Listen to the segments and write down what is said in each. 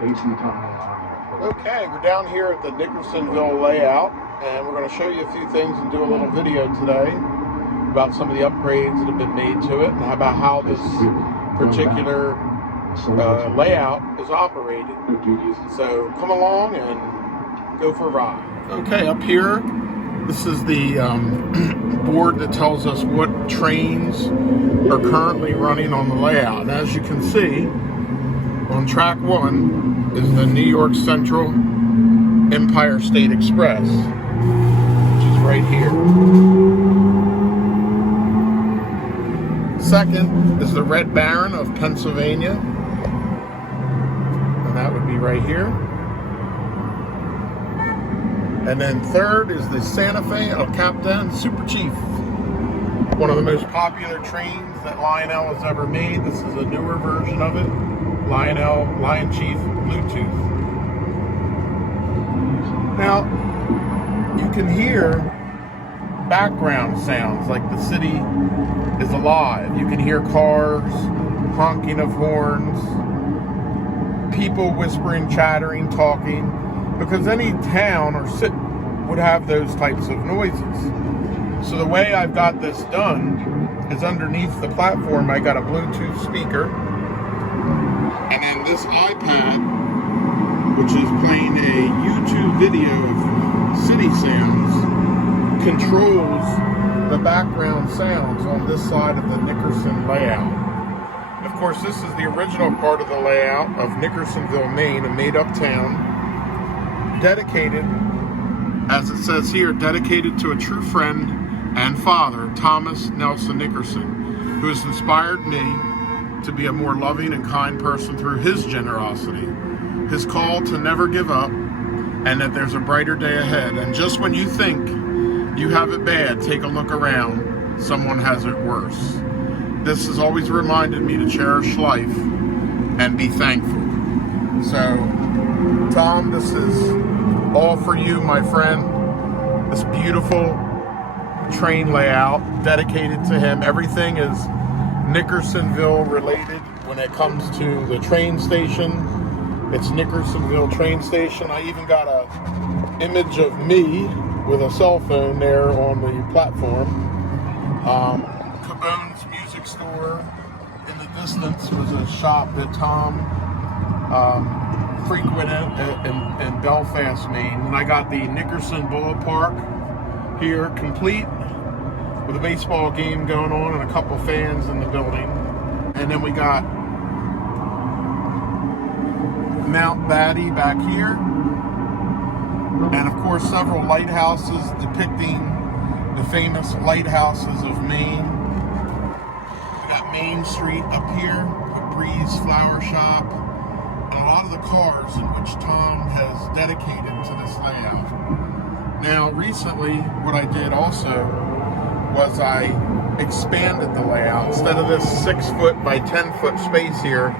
Okay, we're down here at the Nickersonville Layout, and we're going to show you a few things and do a little video today about some of the upgrades that have been made to it and about how this particular layout is operated. So come along and go for a ride. Okay, up here, this is the board that tells us what trains are currently running on the layout. And as you can see, on track 1 is the New York Central Empire State Express, which is right here. Second is the Red Baron of Pennsylvania, and that would be right here. And then third is the Sante Fe El Capitan Super Chief, one of the most popular trains that Lionel has ever made. This is a newer version of it, Lion Chief Bluetooth. Now, you can hear background sounds like the city is alive. You can hear cars, honking of horns, people whispering, chattering, talking, because any town or city would have those types of noises. So the way I've got this done is underneath the platform I got a Bluetooth speaker, and then this iPad, which is playing a YouTube video of city sounds, controls the background sounds on this side of the Nickerson layout. Of course, this is the original part of the layout of Nickersonville, Maine, a made-up town, dedicated, as it says here, dedicated to a true friend and father, Thomas Nelson Nickerson, who has inspired me to be a more loving and kind person through his generosity, his call to never give up, and that there's a brighter day ahead. And just when you think you have it bad, take a look around. Someone has it worse. This has always reminded me to cherish life and be thankful. So, Tom, this is all for you, my friend. This beautiful train layout dedicated to him. Everything is Nickersonville related when it comes to the train station. It's Nickersonville train station. I even got a image of me with a cell phone there on the platform. Cabone's music store in the distance was a shop that Tom frequented in Belfast, Maine. And I got the Nickerson Ballpark here, complete with a baseball game going on and a couple fans in the building. And then we got Mount Batty back here. And of course, several lighthouses depicting the famous lighthouses of Maine. We got Main Street up here, the Breeze Flower Shop, and a lot of the cars in which Tom has dedicated to this layout. Now, recently, what I did also was I expanded the layout. Instead of this 6-foot by 10-foot space here,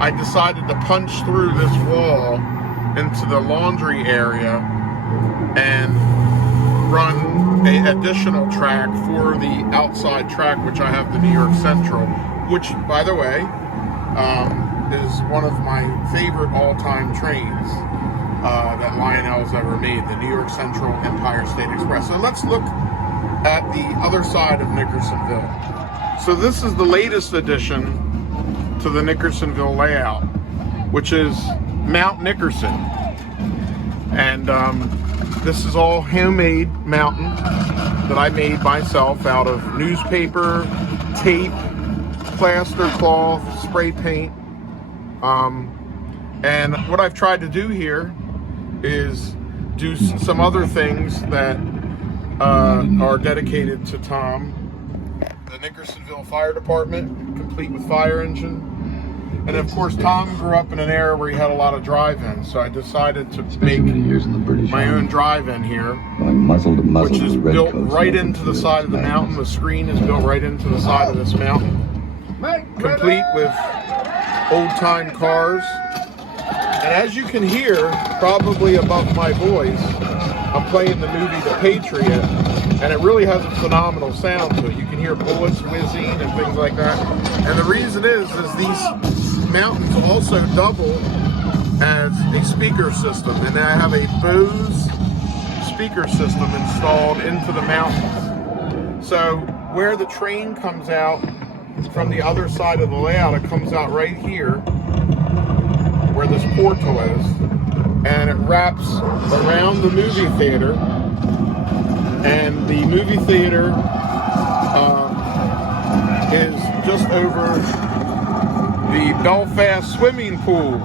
I decided to punch through this wall into the laundry area and run an additional track for the outside track, which I have the New York Central, which, by the way, is one of my favorite all-time trains that Lionel's ever made, the New York Central Empire State Express. So let's look at the other side of Nickersonville. So this is the latest addition to the Nickersonville layout, which is Mount Nickerson. And this is all handmade mountain that I made myself out of newspaper, tape, plaster cloth, spray paint. And what I've tried to do here is do some other things that are dedicated to Tom. The Nickersonville Fire Department, complete with fire engine. And of course, Tom grew up in an area where he had a lot of drive-ins, so I decided to make my own drive-in here, which is built right into the side of the mountain. The screen is built right into the side of this mountain, complete with old-time cars. And as you can hear, probably above my voice, I'm playing the movie The Patriot, and it really has a phenomenal sound to it. You can hear bullets whizzing and things like that. And the reason is these mountains also double as a speaker system, and I have a Bose speaker system installed into the mountains. So where the train comes out from the other side of the layout, it comes out right here where this portal is, and it wraps around the movie theater, and the movie theater is just over the Belfast swimming pool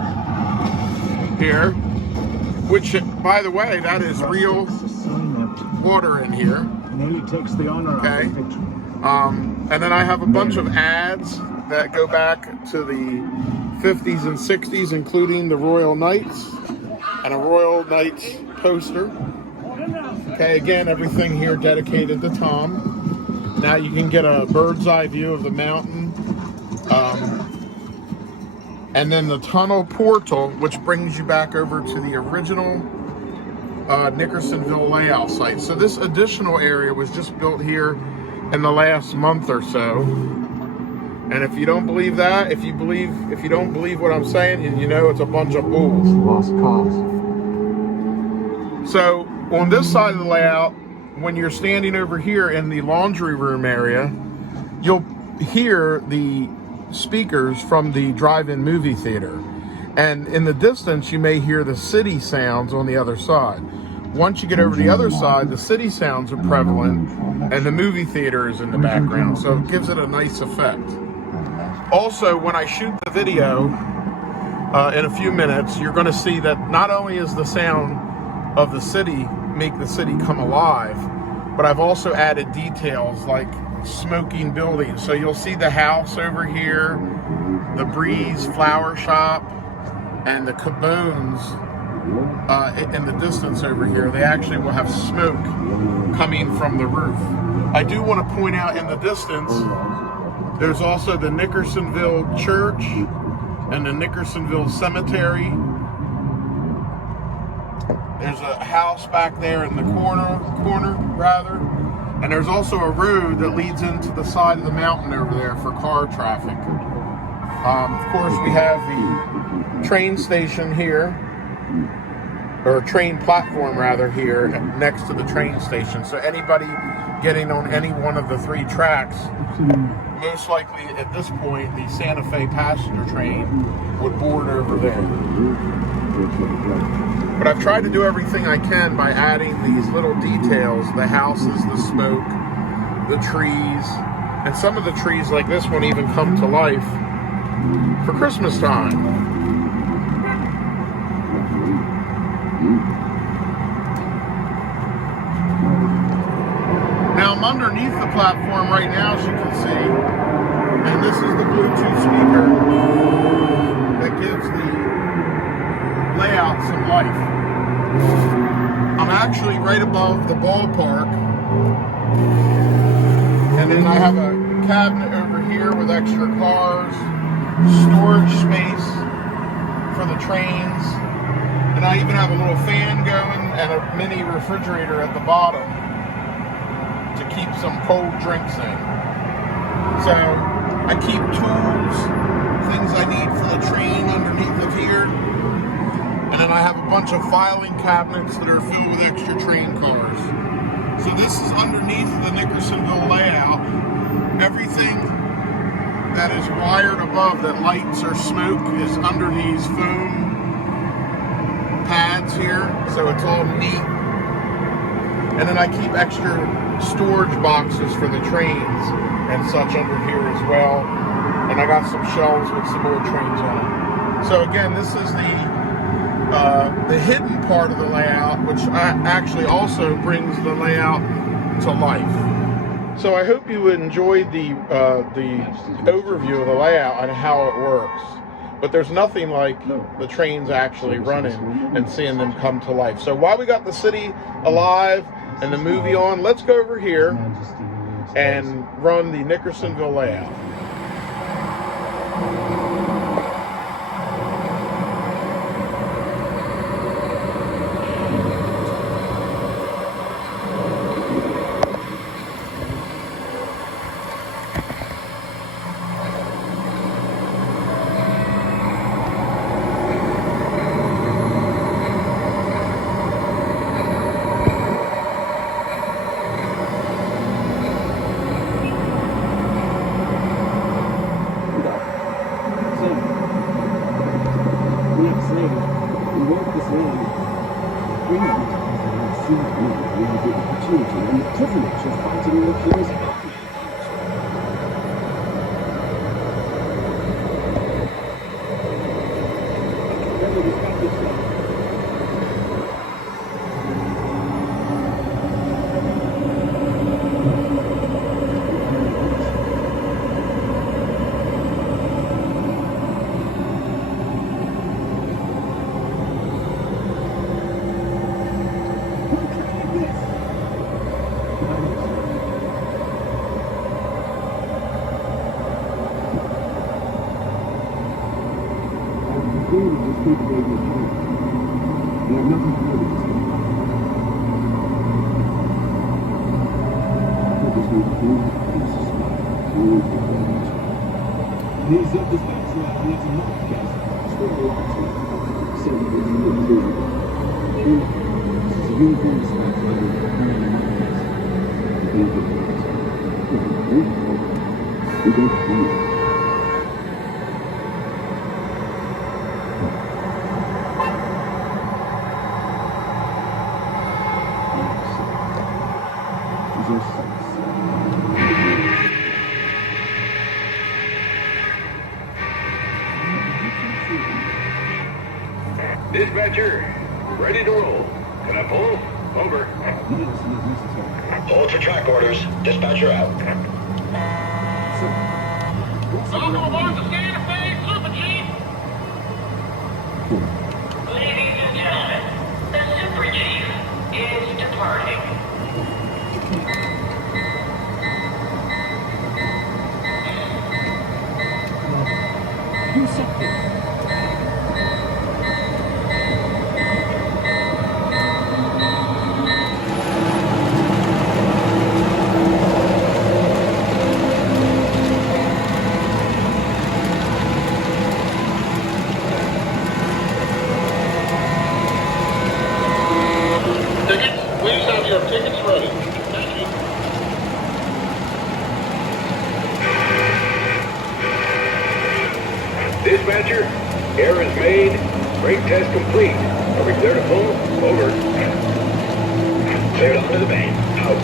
here, which, by the way, that is real water in here. Okay. And then I have a bunch of ads that go back to the 50s and 60s, including the Royal Knights and a Royal Knights poster. Okay, again, everything here dedicated to Tom. Now you can get a bird's eye view of the mountain. And then the tunnel portal, which brings you back over to the original Nickersonville Layout site. So this additional area was just built here in the last month or so. And if you don't believe that, if you don't believe what I'm saying, you know it's a bunch of bull. Lost cause. So on this side of the layout, when you're standing over here in the laundry room area, you'll hear the speakers from the drive-in movie theater, and in the distance you may hear the city sounds on the other side. Once you get over the other side, the city sounds are prevalent and the movie theater is in the background, so it gives it a nice effect. Also, when I shoot the video in a few minutes, you're going to see that not only is the sound of the city make the city come alive, but I've also added details like smoking buildings. So you'll see the house over here, the Breeze flower shop, and the Cabones in the distance over here. They actually will have smoke coming from the roof. I do want to point out in the distance, there's also the Nickersonville Church and the Nickersonville Cemetery. There's a house back there in the corner rather. And there's also a road that leads into the side of the mountain over there for car traffic. Of course, we have the train station here, or train platform rather, here next to the train station. So anybody getting on any one of the three tracks, most likely at this point, the Sante Fe passenger train would board over there. But I've tried to do everything I can by adding these little details, the houses, the smoke, the trees, and some of the trees like this one even come to life for Christmas time. Now I'm underneath the platform right now, as you can see, and this is the Bluetooth speaker that gives the layout some life. I'm actually right above the ballpark, and then I have a cabinet over here with extra cars, storage space for the trains, and I even have a little fan going and a mini refrigerator at the bottom to keep some cold drinks in. So I keep tools, things I need for the train underneath of here. And then I have a bunch of filing cabinets that are filled with extra train cars. So this is underneath the Nickersonville layout. Everything that is wired above that lights or smoke is under these foam pads here. So it's all neat. And then I keep extra storage boxes for the trains and such under here as well. And I got some shelves with some more trains on it. So again, this is the hidden part of the layout, which actually also brings the layout to life. So I hope you enjoyed the overview of the layout and how it works. But there's nothing like the trains actually running and seeing them come to life. So while we got the city alive and the movie on, let's go over here and run the Nickersonville layout. Dispatcher, ready to roll. Can I pull? Over. Hold for track orders. Dispatcher out. Welcome aboard the Sante Fe Super Chief. Ladies and gentlemen, the Super Chief is departing. You said this. Tickets? Please have your tickets ready. Thank you. Dispatcher, air is made. Brake test complete. Are we clear to pull? Over. Cleared onto the bank. Out.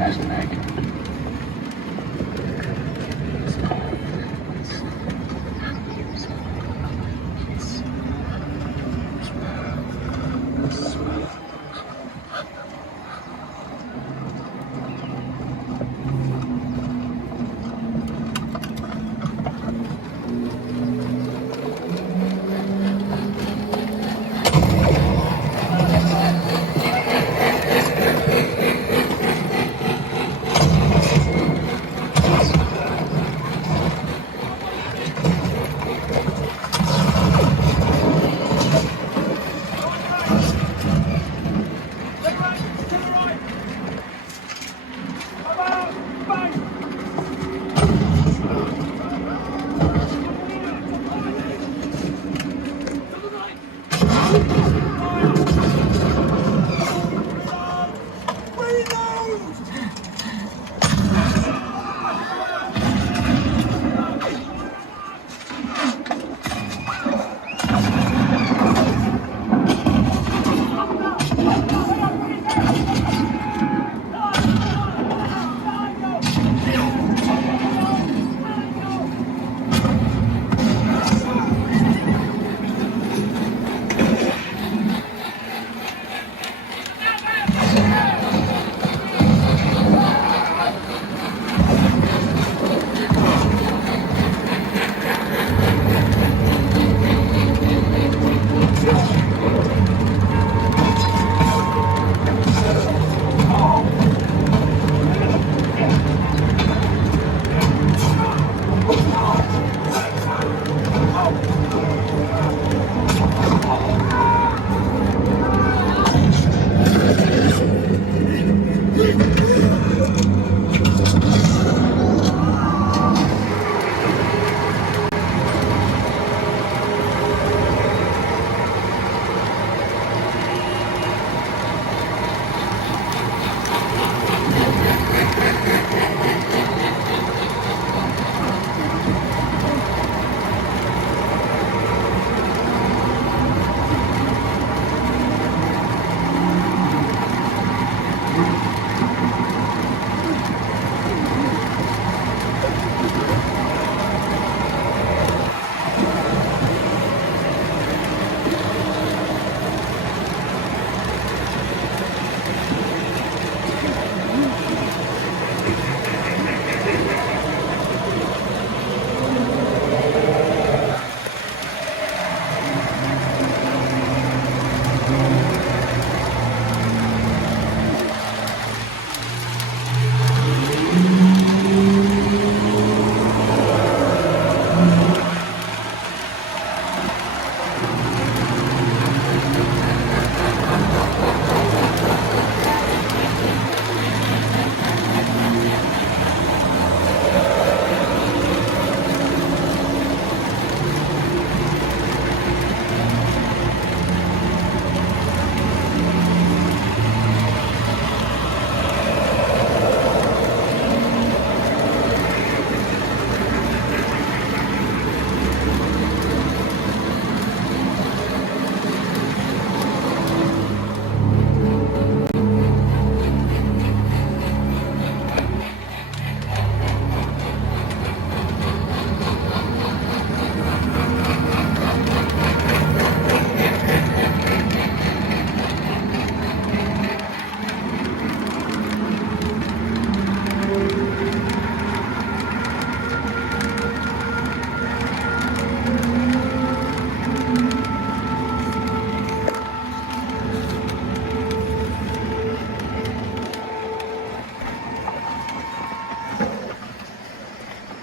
fast, Mac.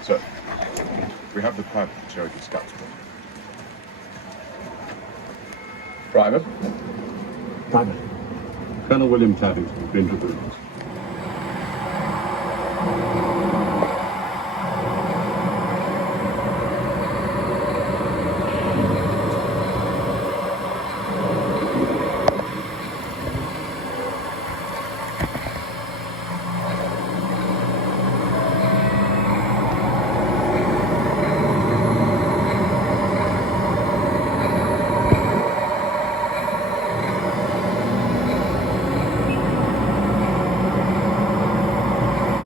Sir, we have the pad for Cherokee Scoutsman. Private? Private. Colonel William Taddington, been to the